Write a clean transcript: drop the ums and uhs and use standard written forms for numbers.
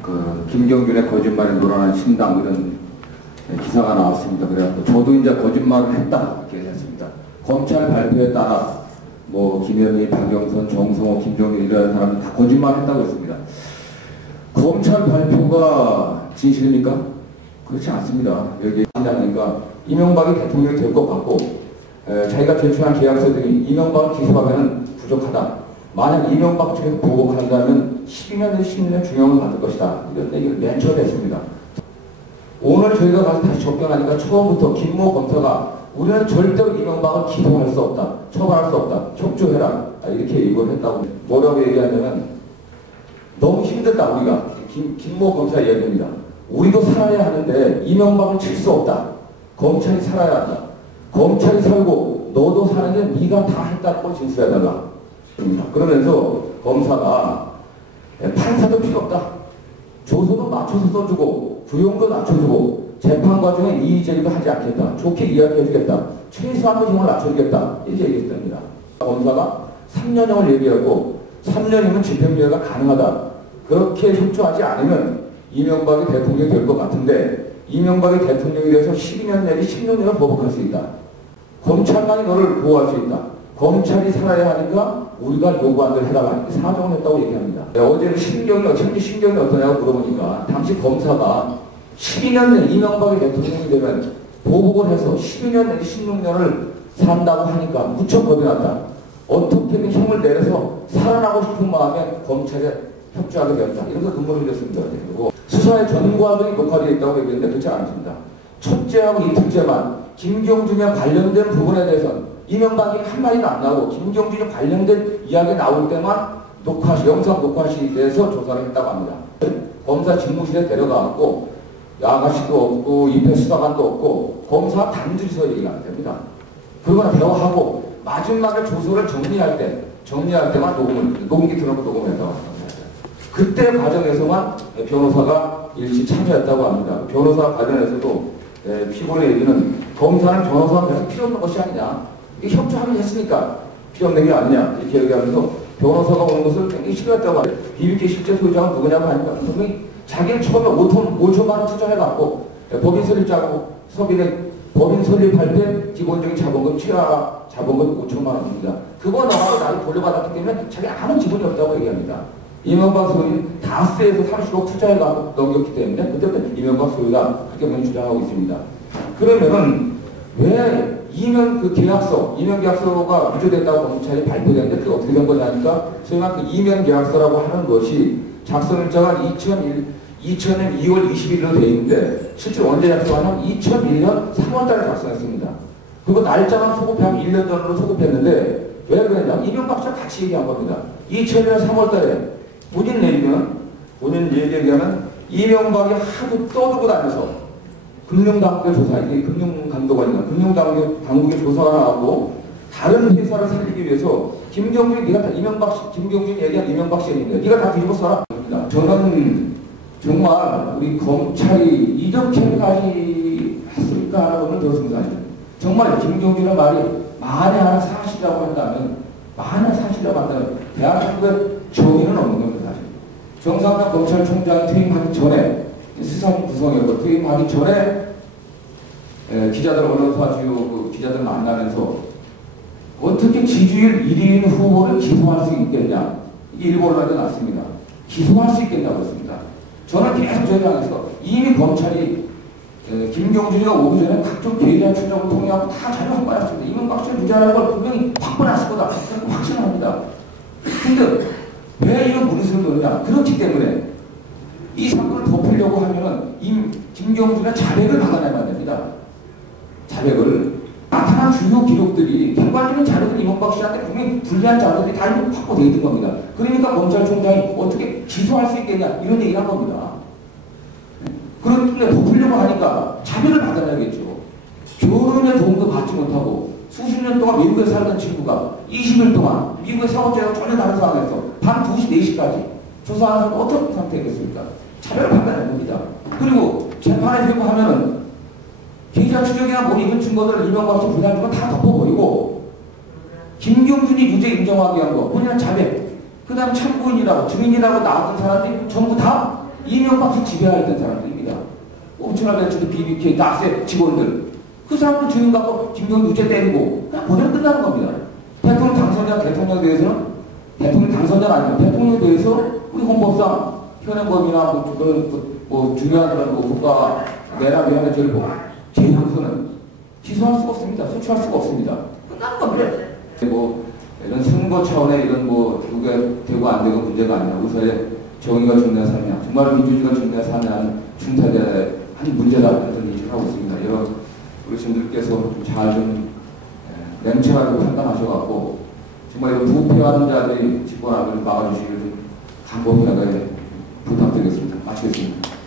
김경준의 거짓말에 놀아난 신당 이런 기사가 나왔습니다. 그래서 저도 이제 거짓말을 했다 이렇게 했습니다. 검찰 발표에 따라 뭐 김현미, 박영선, 정성호, 김종인 이런 사람들 다 거짓말했다고 했습니다. 검찰 발표가 진실입니까? 그렇지 않습니다. 여기 신당이니까 이명박이 대통령이 될 것 같고 자기가 제출한 계약서들이 이명박을 기소하면 부족하다. 만약 이명박 측에서 보복한다면 12년 내지 10년 중형을 받을 것이다. 이런 얘기를 맨 처음에 했습니다. 오늘 저희가 가서 다시 접견하니까 처음부터 김모 검사가 우리는 절대로 이명박을 기소할 수 없다. 처벌할 수 없다. 협조해라. 이렇게 얘기를 했다고. 뭐라고 얘기하냐면 너무 힘들다 우리가. 김모 검사 이야기입니다. 우리도 살아야 하는데 이명박을 칠 수 없다. 검찰이 살아야 한다. 검찰이 살고 너도 사는데 네가 다 했다고 진술해달라. 그러면서 검사가 판사도 필요 없다. 조서도 맞춰서 써주고 구형도 낮춰주고 재판 과정에 이의 제기도 하지 않겠다. 좋게 이야기해주겠다. 최소한의 형을 낮춰주겠다. 이렇게 얘기했답니다. 검사가 3년형을 얘기하고 3년이면 집행유예가 가능하다. 그렇게 협조하지 않으면 이명박이 대통령이 될 것 같은데 이명박이 대통령이 돼서 12년 내지 10년을 보복할 수 있다. 검찰만이 너를 보호할 수 있다. 검찰이 살아야 하니까 우리가 요구한 대로 해달라. 사정을 했다고 얘기합니다. 어제는 현재 신경이 어떠냐고 물어보니까 당시 검사가 12년 내 이명박이 대통령이 되면 보복을 해서 12년 내지 16년을 산다고 하니까 무척 겁이 났다. 어떻게든 힘을 내려서 살아나고 싶은 마음에 검찰에 협조하게 되었다. 이러면서 눈물을 흘렸습니다. 그리고 수사의 전 과정이 녹화되어 있다고 얘기했는데 그렇지 않습니다. 첫째하고 이틀째만 김경준과 관련된 부분에 대해서는 이명박이 한마디도 안 나오고 김경준이 관련된 이야기 나올 때만 영상 녹화실에서 조사를 했다고 합니다. 검사 집무실에 데려가고 아가씨도 없고 입회 수사관도 없고 검사 단둘이서 얘기가 안 됩니다. 그러거나 대화하고 마지막에 조서를 정리할 때만 녹음기 틀어놓고 녹음했다고 합니다. 그때 과정에서만 변호사가 일시 참여했다고 합니다. 변호사 관련해서도 피고인의 얘기는 검사는 변호사가 계속 필요 없는 것이 아니냐. 이게 협조하긴 했으니까 필요 없는 게 아니냐. 이렇게 얘기하면서 변호사가 오는 것을 굉장히 싫어했다고 합니다. BBK 실제 소유자가 누구냐고 하니까 분명히 자기는 처음에 5천만 원 투자해갖고 법인 설립자고 법인 설립할 때 기본적인 자본금 최하 자본금 5천만 원입니다. 그거 나가고 나를 돌려받았기 때문에 자기 아무 지분이 없다고 얘기합니다. 이명박 소유는 다스에서 30억 투자해가지고 넘겼기 때문에 그때부터 이명박 소유가 그렇게 많이 주장하고 있습니다. 그러면은 왜 이명 계약서가 위조됐다고 검찰이 발표됐는데 그게 어떻게 된 거냐니까 소위 말하는 이명 계약서라고 하는 것이 작성일자가 2000년 2월 21일로 되어 있는데 실제로 언제 작성하냐면 2001년 3월달에 작성했습니다. 그리고 날짜만 소급하면 1년 전으로 소급했는데 왜 그랬냐? 이명박 씨와 같이 얘기한 겁니다. 2000년 3월달에 본인 얘기하면 이명박이 하도 떠들고 다녀서 금융당국의 조사, 이게 금융감독관이나 금융당국의 조사가 나왔고 다른 회사를 살리기 위해서 김경준이 김경준이 얘기한 이명박 씨 얘기인데 네가 다 뒤집어 써라. 저는 정말 우리 검찰이 이렇게까지 했을까 하는 것을 들었습니다. 정말 김경준의 말이 만약 사실이라고 한다면 대한민국의 정의는 없는 겁니다. 정상남 검찰총장이 퇴임하기 전에 수사국 구성이었고 퇴임하기 전에 기자들 언론사 주요 기자들 만나면서 어떻게 지지율 1위인 후보를 기소할 수 있겠냐. 이게 일부 언론에 났습니다. 기소할 수 있겠냐고 했습니다. 저는 계속 저희 당에서 이미 검찰이 김경준이가 오기 전에 각종 계좌 추적을 통해서 다 자료 확보했습니다. 이명박 씨를 무죄하는 걸 분명히 확보했을 거다. 확신합니다. 근데 왜 이런 문의를 넣느냐? 그렇기 때문에 이 사건을 덮으려고 하면은 김경준의 자백을 받아내면 됩니다. 자백을. 나타난 주요 기록들이 객관적인 자료들이 이명박 씨한테 분명히 불리한 자료들이 다 확보되어 있는 겁니다. 그러니까 검찰총장이 어떻게 기소할 수 있겠냐 이런 얘기를 한 겁니다. 그런데 덮으려고 하니까 자백을 받아내야겠죠. 결혼의 도움도 받지 못하고 수십 년 동안 미국에 살던 친구가 20일 동안 미국의 사업자와 전혀 다른 상황에서 밤 2시, 4시까지 조사하는 사람은 어떤 상태겠습니까? 자백을 받아내는 겁니다. 그리고 재판에 대고 하면은 계좌 추적이나 뭐 이런 증거들을 이명박 씨 부담주면 다 덮어버리고 김경준이 유죄 인정하게 한 거, 본인은 자백, 그 다음 참고인이라고 증인이라고 나왔던 사람들이 전부 다 이명박이 지배하였던 사람들입니다. 엄청나게 BBK, 나세 직원들. 그 사람들 주인 갖고 김정은 유죄 때리고 그냥 그대로 끝나는 겁니다. 대통령 당선자, 대통령에 대해서는 대통령 당선자가 아니고 대통령에 대해서 우리 헌법상 현행범이나 뭐 중요한 그런 국가 내란 위헌의 죄를 제형서는 기소할 수가 없습니다. 소추할 수가 없습니다. 끝나는 겁니다. 뭐 이런 선거 차원의 이런 뭐 누가 되고 안 되고 문제가 아니라 의사의 정의가 중요한 삶이야. 정말 민주주의가 중요한 삶이야. 중사자의 한 문제다. 이런 얘기를 하고 있습니다. 여러 어르신들께서 좀 잘 좀 냉철하게 판단하셔갖고 정말 이런 부패하는 자들이 집권하기를 막아주시기를 좀 간곡하게 부탁드리겠습니다. 마치겠습니다.